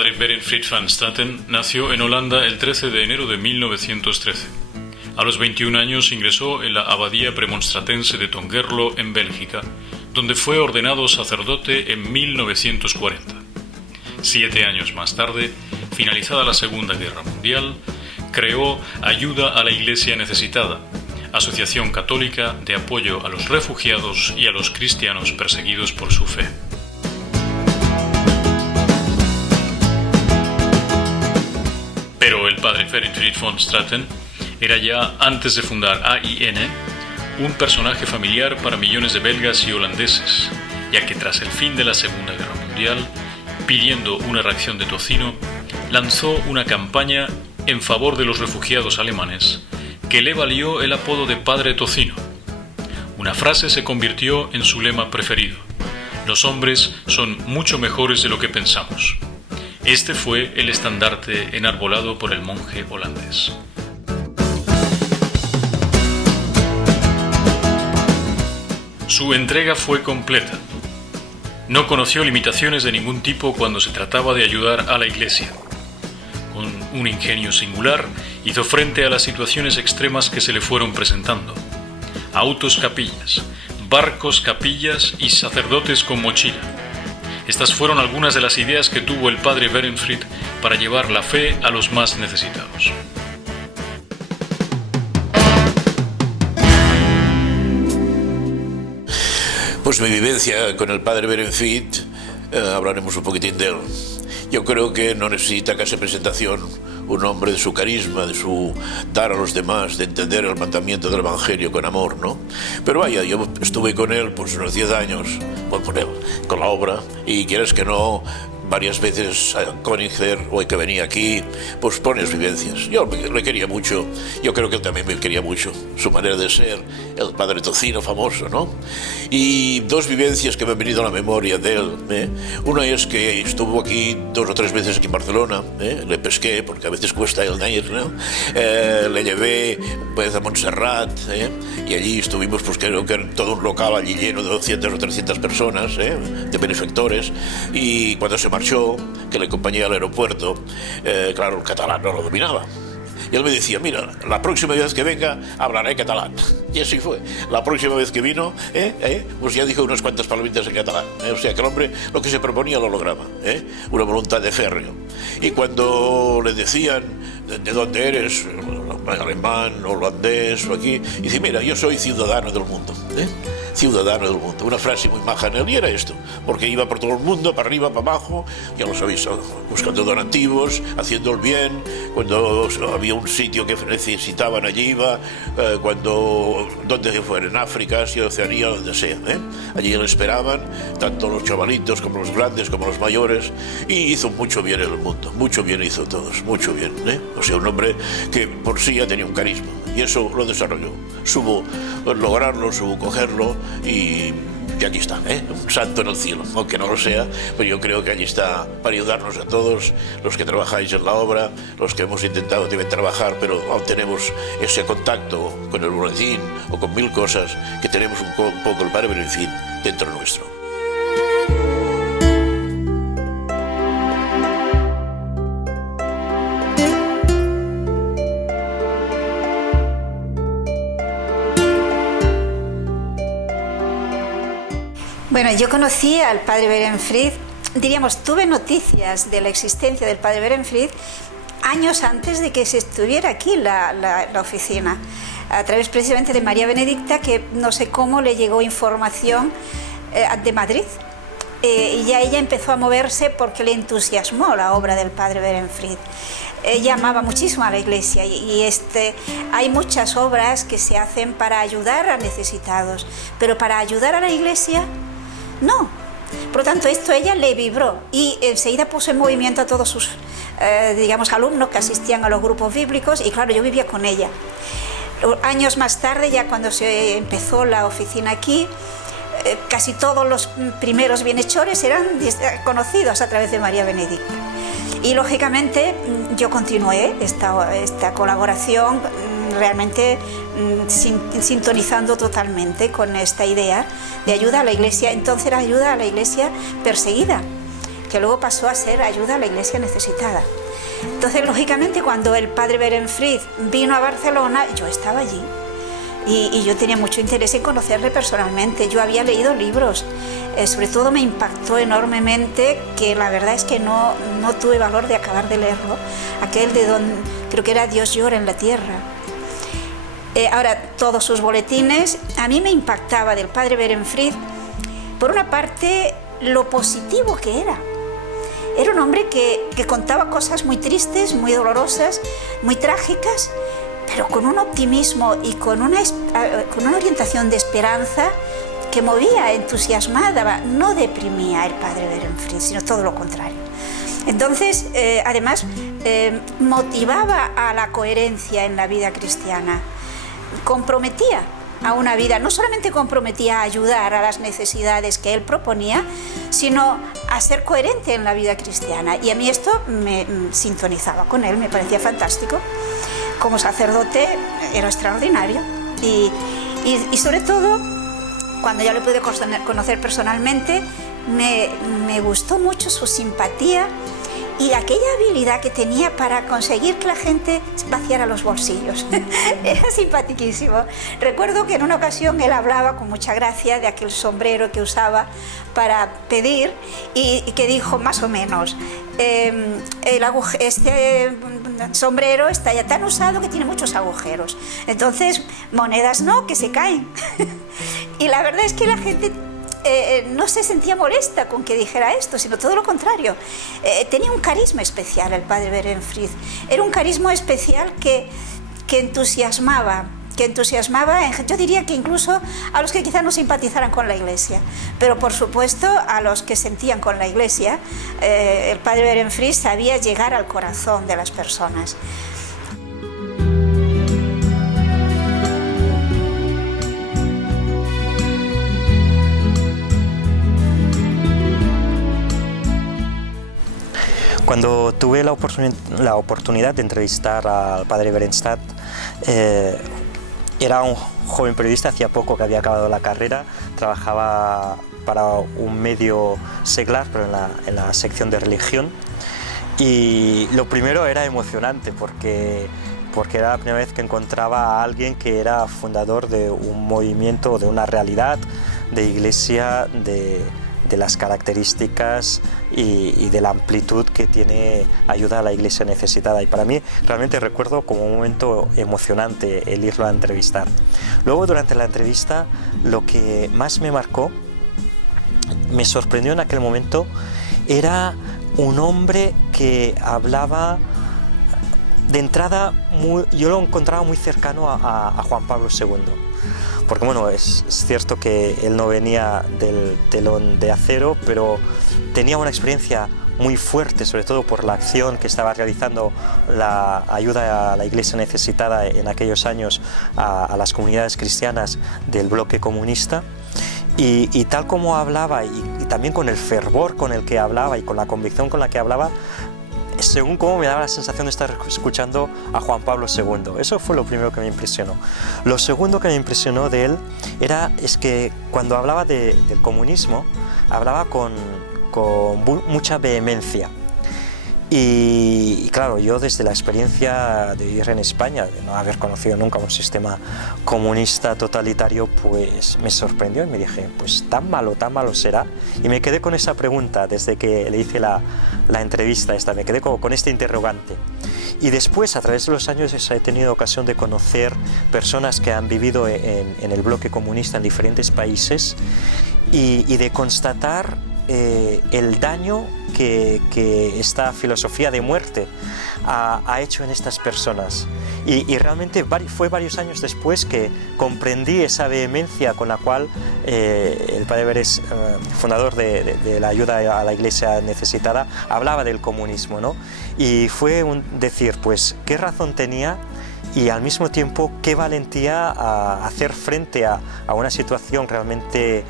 padre Berenfried van Straten nació en Holanda el 13 de enero de 1913. A los 21 años ingresó en la abadía premonstratense de Tongerlo, en Bélgica, donde fue ordenado sacerdote en 1940. 7 años más tarde, finalizada la Segunda Guerra Mundial, creó Ayuda a la Iglesia Necesitada, asociación católica de apoyo a los refugiados y a los cristianos perseguidos por su fe. Pero el padre Berenfried van Straten era ya, antes de fundar AIN, un personaje familiar para millones de belgas y holandeses, ya que tras el fin de la Segunda Guerra Mundial, pidiendo una ración de tocino, lanzó una campaña en favor de los refugiados alemanes que le valió el apodo de Padre Tocino. Una frase se convirtió en su lema preferido: los hombres son mucho mejores de lo que pensamos. Este fue el estandarte enarbolado por el monje holandés. Su entrega fue completa. No conoció limitaciones de ningún tipo cuando se trataba de ayudar a la Iglesia. Con un ingenio singular, hizo frente a las situaciones extremas que se le fueron presentando. Autos capillas, barcos capillas y sacerdotes con mochila. Estas fueron algunas de las ideas que tuvo el padre Berenfried para llevar la fe a los más necesitados. Pues mi vivencia con el padre Berenfried, hablaremos un poquitín de él. Yo creo que no necesita casi presentación un hombre de su carisma, de su dar a los demás, de entender el mandamiento del Evangelio con amor, ¿no? Pero vaya, yo estuve con él pues unos 10 años, pues con él, con la obra, y quieres que no, varias veces a Königsberg, hoy que venía aquí, pues pones vivencias. Yo le quería mucho, yo creo que él también me quería mucho, su manera de ser, el padre Tocino famoso, ¿no? Y dos vivencias que me han venido a la memoria de él, ¿eh? Una es que estuvo aquí 2 o 3 veces aquí en Barcelona, le pesqué, porque a veces cuesta el ir, ¿no? Le llevé pues a Montserrat, y allí estuvimos, pues creo que en todo un local allí lleno de 200 o 300 personas, de benefactores, y cuando se marchó, que le acompañé al aeropuerto, claro, el catalán no lo dominaba. Y él me decía, mira, la próxima vez que venga hablaré catalán. Y así fue. La próxima vez que vino, pues ya dijo unas cuantas palomitas en catalán. O sea, que el hombre lo que se proponía lo lograba. Una voluntad de férreo. Y cuando le decían, ¿de dónde eres? Alemán, holandés o aquí. Y dice, mira, yo soy ciudadano del mundo. Ciudadano del mundo. Una frase muy maja en él, y era esto, porque iba por todo el mundo, para arriba, para abajo, ya lo sabéis, buscando donativos, haciendo el bien, cuando había un sitio que necesitaban, allí iba, donde fuera, en África, Asia, Oceanía, donde sea, allí le esperaban, tanto los chavalitos como los grandes, como los mayores, y hizo mucho bien en el mundo, mucho bien hizo todos, mucho bien, o sea, un hombre que por sí ya tenía un carisma, y eso lo desarrolló, supo lograrlo, supo cogerlo, y aquí está, un santo en el cielo, aunque no lo sea, pero yo creo que allí está para ayudarnos a todos, los que trabajáis en la obra, los que hemos intentado también trabajar, pero aún tenemos ese contacto con el boletín o con 1000 cosas, que tenemos un poco el padre Berenfried dentro nuestro. Bueno, yo conocí al padre Berenfried, diríamos, tuve noticias de la existencia del padre Berenfried años antes de que se estuviera aquí la oficina, a través precisamente de María Benedicta, que no sé cómo le llegó información de Madrid, y ya ella empezó a moverse porque le entusiasmó la obra del padre Berenfried. Ella amaba muchísimo a la Iglesia y hay muchas obras que se hacen para ayudar a necesitados, pero para ayudar a la Iglesia no. Por lo tanto, esto a ella le vibró y enseguida puso en movimiento a todos sus alumnos que asistían a los grupos bíblicos, y claro, yo vivía con ella. Años más tarde, ya cuando se empezó la oficina aquí, casi todos los primeros bienhechores eran conocidos a través de María Benedicta. Y lógicamente yo continué esta colaboración realmente sintonizando totalmente con esta idea de ayuda a la Iglesia. Entonces era ayuda a la Iglesia perseguida, que luego pasó a ser ayuda a la iglesia necesitada. Entonces, lógicamente, cuando el padre Berenfried vino a Barcelona, yo estaba allí. Y yo tenía mucho interés en conocerle personalmente. Yo había leído libros, sobre todo me impactó enormemente, que la verdad es que no tuve valor de acabar de leerlo, aquel de creo que era Dios llora en la tierra. Ahora, todos sus boletines, a mí me impactaba del padre Berenfried, por una parte, lo positivo que era. Era un hombre que contaba cosas muy tristes, muy dolorosas, muy trágicas, pero con un optimismo y con una orientación de esperanza que movía, entusiasmaba, no deprimía el padre Berenfried, sino todo lo contrario. Entonces, además, motivaba a la coherencia en la vida cristiana, comprometía a una vida, no solamente comprometía a ayudar a las necesidades que él proponía, sino a ser coherente en la vida cristiana. Y a mí esto me sintonizaba con él, me parecía fantástico. Como sacerdote era extraordinario y sobre todo, cuando ya lo pude conocer personalmente, me gustó mucho su simpatía y aquella habilidad que tenía para conseguir que la gente vaciara los bolsillos. Era simpaticísimo. Recuerdo que en una ocasión él hablaba con mucha gracia de aquel sombrero que usaba para pedir y que dijo más o menos, este sombrero está ya tan usado que tiene muchos agujeros. Entonces, monedas no, que se caen. Y la verdad es que la gente no se sentía molesta con que dijera esto, sino todo lo contrario. Tenía un carisma especial el padre Berenfried. Era un carisma especial que entusiasmaba, yo diría que incluso a los que quizás no simpatizaran con la Iglesia, pero por supuesto a los que sentían con la Iglesia. El padre Berenfried sabía llegar al corazón de las personas. Cuando tuve la oportunidad de entrevistar al padre Berenstadt, era un joven periodista, hacía poco que había acabado la carrera, trabajaba para un medio seglar, pero en la sección de religión, y lo primero era emocionante porque era la primera vez que encontraba a alguien que era fundador de un movimiento, de una realidad de iglesia, de las características y de la amplitud que tiene ayuda a la iglesia necesitada. Y para mí realmente recuerdo como un momento emocionante el irlo a entrevistar. Luego, durante la entrevista, lo que más me marcó, me sorprendió en aquel momento, era un hombre que hablaba de entrada, yo lo encontraba muy cercano a Juan Pablo II. Porque bueno, es cierto que él no venía del telón de acero, pero tenía una experiencia muy fuerte, sobre todo por la acción que estaba realizando la ayuda a la iglesia necesitada en aquellos años a las comunidades cristianas del bloque comunista. Y tal como hablaba, y también con el fervor con el que hablaba y con la convicción con la que hablaba, según cómo me daba la sensación de estar escuchando a Juan Pablo II. Eso fue lo primero que me impresionó. Lo segundo que me impresionó de él es que cuando hablaba del comunismo, hablaba con mucha vehemencia. Y claro, yo desde la experiencia de vivir en España, de no haber conocido nunca un sistema comunista totalitario, pues me sorprendió y me dije, pues tan malo será. Y me quedé con esa pregunta desde que le hice la entrevista esta, me quedé con este interrogante. Y después, a través de los años, he tenido ocasión de conocer personas que han vivido en el bloque comunista en diferentes países y de constatar el daño que esta filosofía de muerte ha hecho en estas personas. Y realmente fue varios años después que comprendí esa vehemencia con la cual el padre Beres, fundador de la ayuda a la iglesia necesitada, hablaba del comunismo, ¿no? Y fue decir, pues, qué razón tenía y al mismo tiempo qué valentía a hacer frente a una situación realmente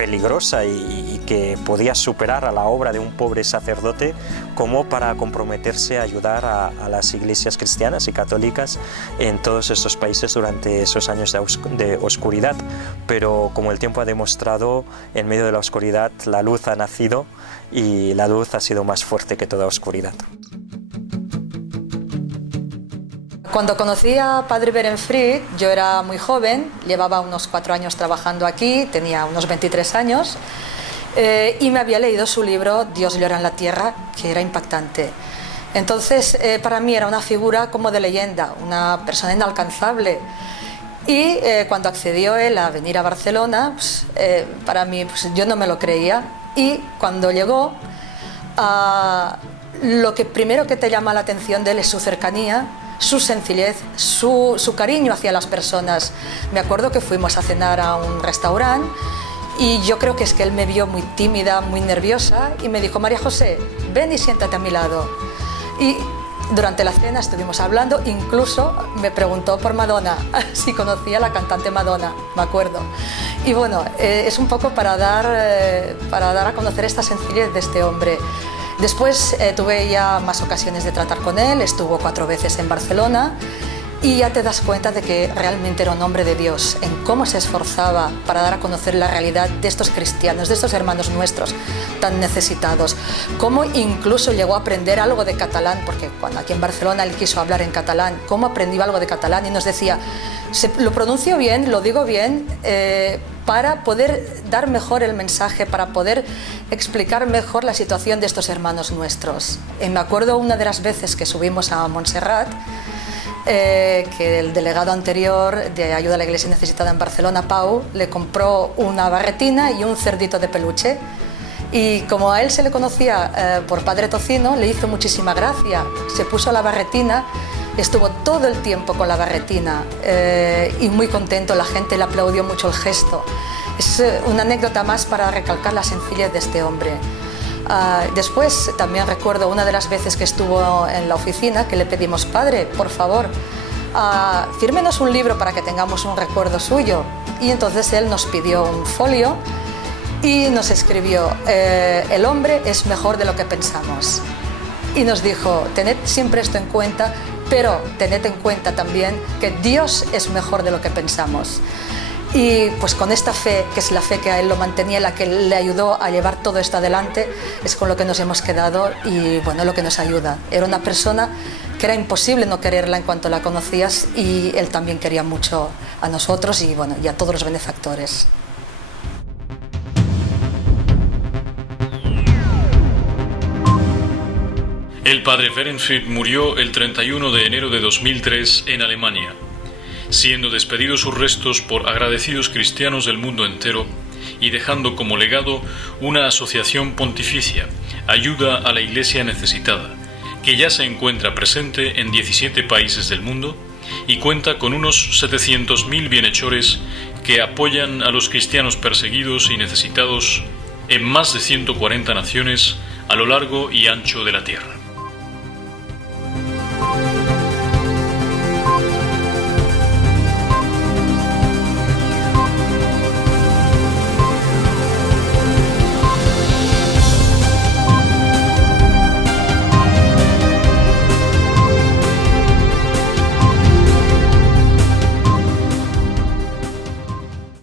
peligrosa y que podía superar a la obra de un pobre sacerdote, como para comprometerse a ayudar a las iglesias cristianas y católicas en todos estos países durante esos años de oscuridad. Pero como el tiempo ha demostrado, en medio de la oscuridad la luz ha nacido y la luz ha sido más fuerte que toda oscuridad. Cuando conocí a Padre Berenfried, yo era muy joven, llevaba unos 4 años trabajando aquí, tenía unos 23 años, y me había leído su libro Dios llora en la tierra, que era impactante. Entonces, para mí era una figura como de leyenda, una persona inalcanzable. Y cuando accedió él a venir a Barcelona, pues, para mí, pues, yo no me lo creía. Y cuando llegó, lo que primero que te llama la atención de él es su cercanía, su sencillez, su cariño hacia las personas. Me acuerdo que fuimos a cenar a un restaurante y yo creo que es que él me vio muy tímida, muy nerviosa y me dijo: María José, ven y siéntate a mi lado. Y durante la cena estuvimos hablando, incluso me preguntó por Madonna, si conocía a la cantante Madonna, me acuerdo. Y bueno, es un poco para dar a conocer esta sencillez de este hombre. Después tuve ya más ocasiones de tratar con él, estuvo 4 veces en Barcelona y ya te das cuenta de que realmente era un hombre de Dios, en cómo se esforzaba para dar a conocer la realidad de estos cristianos, de estos hermanos nuestros tan necesitados, cómo incluso llegó a aprender algo de catalán, porque cuando aquí en Barcelona él quiso hablar en catalán, cómo aprendió algo de catalán y nos decía: lo pronuncio bien, lo digo bien, para poder dar mejor el mensaje, para poder explicar mejor la situación de estos hermanos nuestros. Me acuerdo una de las veces que subimos a Montserrat, que el delegado anterior de ayuda a la iglesia necesitada en Barcelona, Pau, le compró una barretina y un cerdito de peluche. Y como a él se le conocía por Padre Tocino, le hizo muchísima gracia. Se puso la barretina, estuvo todo el tiempo con la barretina y muy contento, la gente le aplaudió mucho el gesto. Es una anécdota más para recalcar la sencillez de este hombre. Después también recuerdo una de las veces que estuvo en la oficina que le pedimos: Padre, por favor, fírmenos un libro para que tengamos un recuerdo suyo. Y entonces él nos pidió un folio y nos escribió: el hombre es mejor de lo que pensamos. Y nos dijo: tened siempre esto en cuenta, pero tened en cuenta también que Dios es mejor de lo que pensamos. Y pues con esta fe, que es la fe que a él lo mantenía, la que le ayudó a llevar todo esto adelante, es con lo que nos hemos quedado y bueno, lo que nos ayuda. Era una persona que era imposible no quererla en cuanto la conocías, y él también quería mucho a nosotros y bueno, y a todos los benefactores. El padre Berenfried murió el 31 de enero de 2003 en Alemania, siendo despedidos sus restos por agradecidos cristianos del mundo entero y dejando como legado una asociación pontificia, Ayuda a la Iglesia Necesitada, que ya se encuentra presente en 17 países del mundo y cuenta con unos 700.000 bienhechores que apoyan a los cristianos perseguidos y necesitados en más de 140 naciones a lo largo y ancho de la tierra.